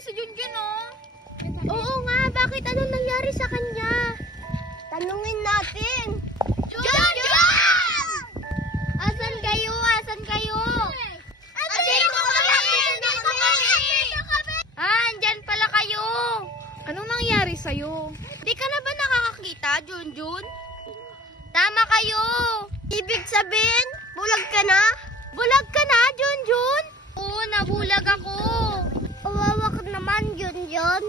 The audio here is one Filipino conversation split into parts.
si Junjun, oh. Oo nga, bakit anong nangyari sa kanya? Tanungin natin. Junjun! Asan kayo? Asan kayo? Andito kami! Andyan pala kayo. Anong nangyari sa'yo? Di ka na ba nakakakita, Junjun? Tama kayo. Ibig sabihin, bulag ka na? Bulag ka na, Junjun? Oo, nabulag ako. Kawawa ka naman, Junjun.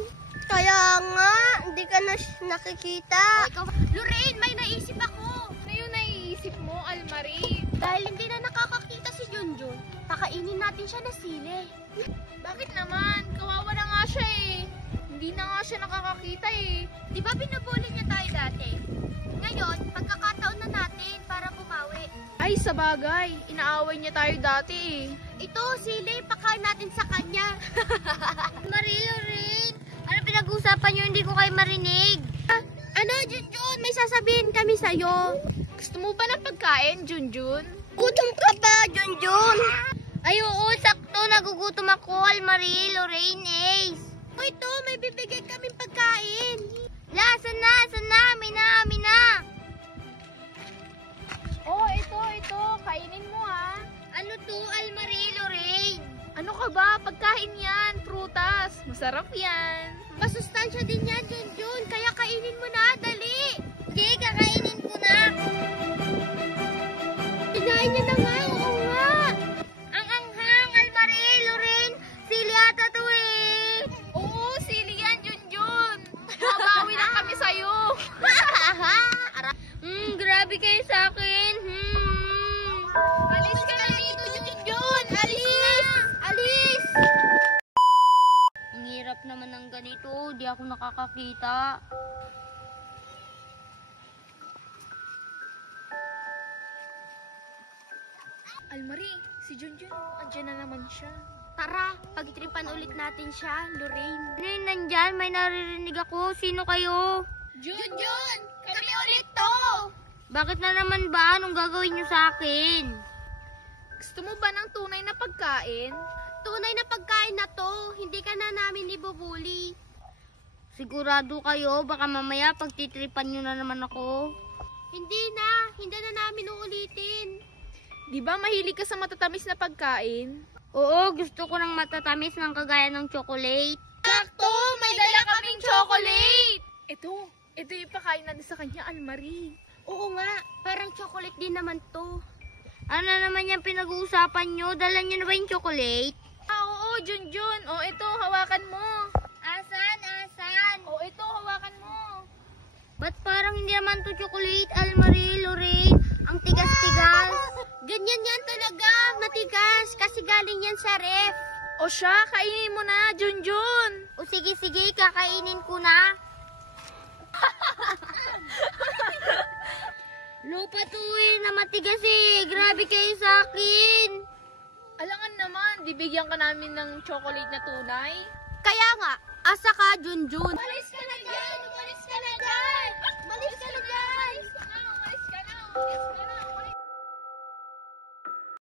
Kaya nga, hindi ka na nakikita. Lorraine, may naisip ako. Ano yung naiisip mo, Almarie? Dahil hindi na nakakakita si Junjun, pakainin natin siya na sili. Bakit naman? Kawawa na nga siya eh. Hindi na nga siya nakakakita eh. Di ba binubuli niya tayo dati? Ngayon, pagkakataon na natin para bumawi. Ay, sa bagay. Inaaway niya tayo dati eh. Ito, sili, pakain natin sa kanya. Lorraine, ano pinag-uusapan niyo? Hindi ko kayo marinig. Ano, Junjun? May sasabihin kami sa'yo. Gusto mo ba ng pagkain, Junjun? Gutom ka ba, Junjun? Ay, oo, sakto. Nagugutom ako, Almarie, Lorraine, Ace. O ito, may bibigay kaming pagkain. Asan na? Amin na. Oh, ito. Kainin mo ah. Ano to, Almarie, Lorraine? Ano ka ba? Pagkain yan. Prutas. Masarap yan. Masustansya din yan, Junjun. Kaya kainin mo na, dali. Sige, kakainin ko na. Kinain niya na nga, oo nga. Ang anghang, Almarie, Lorraine. Sili ata to eh. Oo, sili yan, Junjun. Mabawi lang kami sa'yo. Grabe kayo sa akin. Alis ka na dito, Junjun. Alis! Ang hirap naman ng ganito. Di ako nakakakita. Almarie, si Junjun, andyan na naman siya. Tara, pagtripan ulit natin siya, Lorraine. Ano yun nandyan? May naririnig ako. Sino kayo? Junjun! Kami ulit to! Bakit na naman ba? Anong gagawin nyo sa akin? Gusto mo ba ng tunay na pagkain? Tunay na pagkain na to. Hindi ka na namin ibubuli. Sigurado kayo? Baka mamaya pagtitripan nyo na naman ako. Hindi na namin uulitin. Di ba mahilig ka sa matatamis na pagkain? Oo, gusto ko ng matatamis ng kagaya ng chocolate. Sakto! May dala kaming chocolate! Ito yung pakain natin sa kanya, Almarie. Oo nga, parang chocolate din naman to. Ano naman yung pinag-uusapan nyo? Dala nyo na ba yung chocolate? Oo, Junjun. O, ito, hawakan mo. Asan? O, ito, hawakan mo. Ba't parang hindi naman to chocolate, Almarie, Lorraine? Ang tigas-tigas. Ganyan yan talaga, matigas. Kasi galing yan sa ref. O siya, kainin mo na, Junjun. O sige, kakainin ko na. Lupa to na matigas eh. Grabe kayo sa akin. Alangan naman, bibigyan ka namin ng chocolate na tunay. Kaya nga, asa ka, Junjun? Umalis ka na dyan! Umalis ka na dyan! Umalis ka na dyan! Umalis ka na!